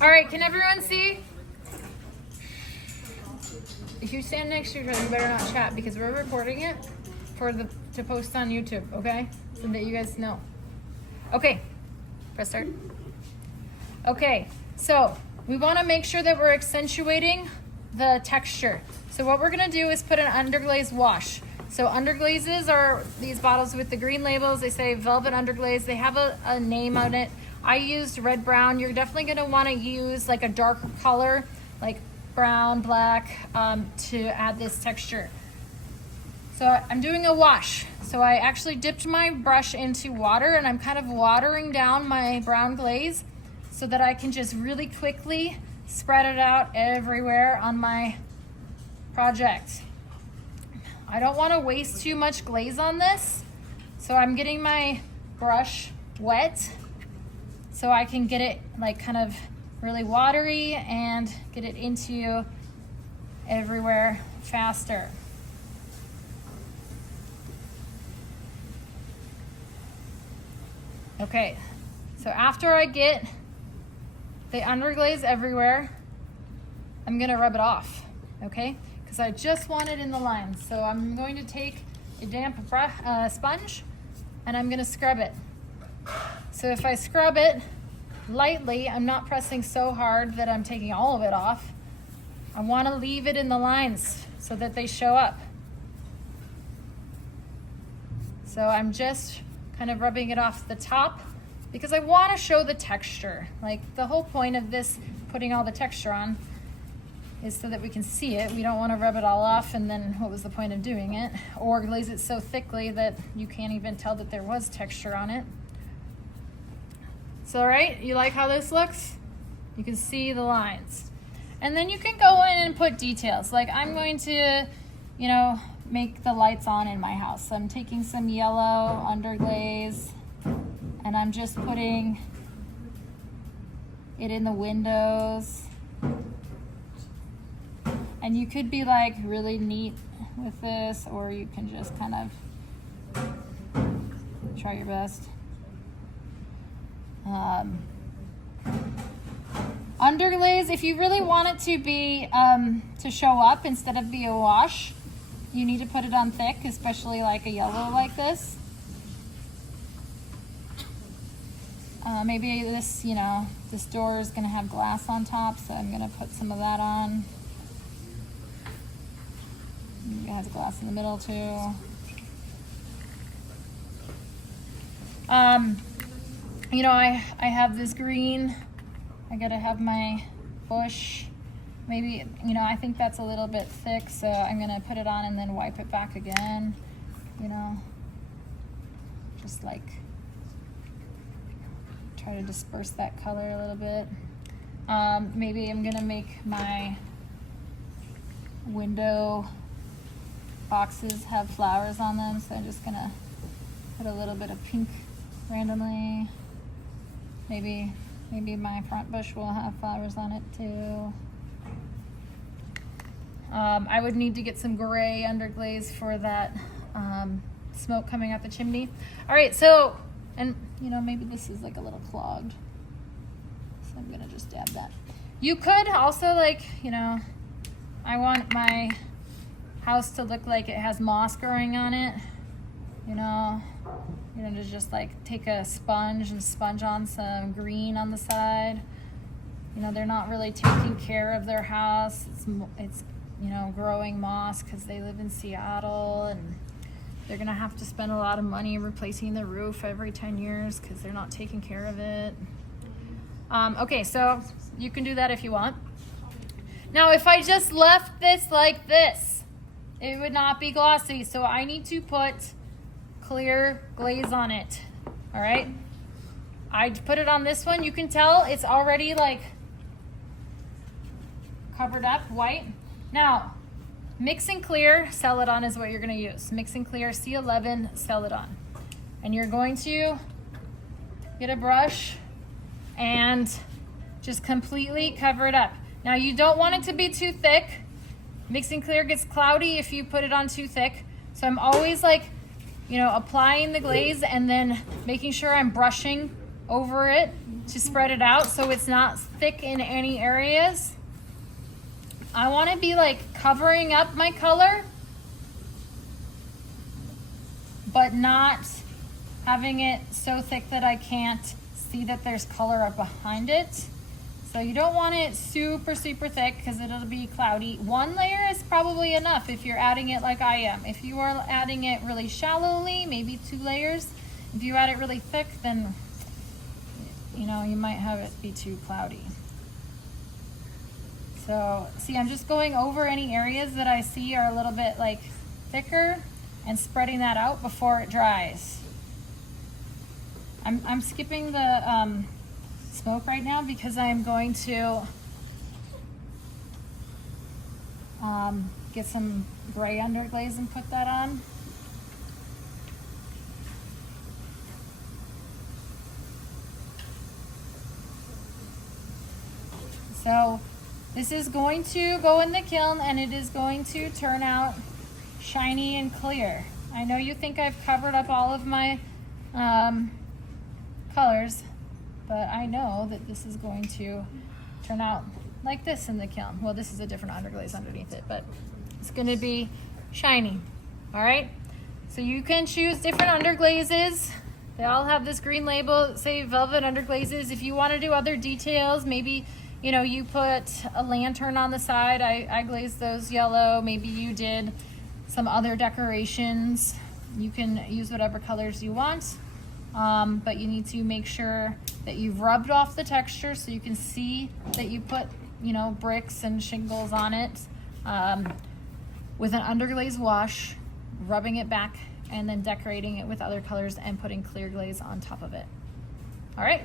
All right, can everyone see? If you stand next to each other, you better not chat because we're recording it to post on YouTube, okay? So that you guys know. Okay, press start. Okay, so we want to make sure that we're accentuating the texture. So what we're gonna do is put an underglaze wash. So underglazes are these bottles with the green labels. They say velvet underglaze. They have a name on it. I used red brown. You're definitely gonna wanna use like a darker color, like brown, black, to add this texture. So I'm doing a wash. So I actually dipped my brush into water and I'm kind of watering down my brown glaze so that I can just really quickly spread it out everywhere on my project. I don't want to waste too much glaze on this, so I'm getting my brush wet so I can get it like kind of really watery and get it into everywhere faster. Okay, so after I get the underglaze everywhere, I'm gonna rub it off, okay? Because I just want it in the lines. So I'm going to take a damp sponge and I'm gonna scrub it. So if I scrub it lightly, I'm not pressing so hard that I'm taking all of it off. I wanna leave it in the lines so that they show up. So I'm just kind of rubbing it off the top because I want to show the texture. Like the whole point of this, putting all the texture on, is so that we can see it. We don't want to rub it all off and then what was the point of doing it? Or glaze it so thickly that you can't even tell that there was texture on it. So, right, you like how this looks? You can see the lines. And then you can go in and put details. Like I'm going to, you know, make the lights on in my house. So I'm taking some yellow underglaze and I'm just putting it in the windows. And you could be like really neat with this, or you can just kind of try your best. Underglaze, if you really want it to be to show up instead of be a wash, you need to put it on thick, especially like a yellow like this. Maybe this, you know, this door is gonna have glass on top, so I'm gonna put some of that on. It has glass in the middle too. You know, I have this green. I gotta have my bush. Maybe, you know, I think that's a little bit thick, so I'm gonna put it on and then wipe it back again, you know, just like try to disperse that color a little bit. Maybe I'm gonna make my window boxes have flowers on them, so I'm just gonna put a little bit of pink randomly. Maybe my front bush will have flowers on it too. I would need to get some gray underglaze for that smoke coming out the chimney. All right, so, and you know, maybe this is like a little clogged. So I'm gonna just dab that. You could also like, you know, I want my house to look like it has moss growing on it. You know, to just like take a sponge and sponge on some green on the side. You know, they're not really taking care of their house. It's you know, growing moss because they live in Seattle and they're gonna have to spend a lot of money replacing the roof every 10 years because they're not taking care of it. Okay, so you can do that if you want. Now, if I just left this like this, it would not be glossy, so I need to put clear glaze on it. All right, I put it on this one. You can tell it's already like covered up white. Now, Mix and Clear Celadon is what you're going to use. Mix and Clear C11 Celadon. And you're going to get a brush and just completely cover it up. Now, you don't want it to be too thick. Mix and Clear gets cloudy if you put it on too thick. So I'm always like, you know, applying the glaze and then making sure I'm brushing over it to spread it out so it's not thick in any areas. I want to be like covering up my color, but not having it so thick that I can't see that there's color up behind it. So you don't want it super, super thick because it'll be cloudy. One layer is probably enough if you're adding it like I am. If you are adding it really shallowly, maybe 2 layers. If you add it really thick, then you know, you might have it be too cloudy. So see, I'm just going over any areas that I see are a little bit like thicker and spreading that out before it dries. I'm skipping the smoke right now because I am going to get some gray underglaze and put that on. So this is going to go in the kiln and it is going to turn out shiny and clear. I know you think I've covered up all of my colors, but I know that this is going to turn out like this in the kiln. Well, this is a different underglaze underneath it, but it's going to be shiny. All right, so you can choose different underglazes. They all have this green label that say velvet underglazes. If you want to do other details, maybe you know, you put a lantern on the side. I glazed those yellow. Maybe you did some other decorations. You can use whatever colors you want, but you need to make sure that you've rubbed off the texture so you can see that you put, you know, bricks and shingles on it with an underglaze wash, rubbing it back, and then decorating it with other colors and putting clear glaze on top of it. All right.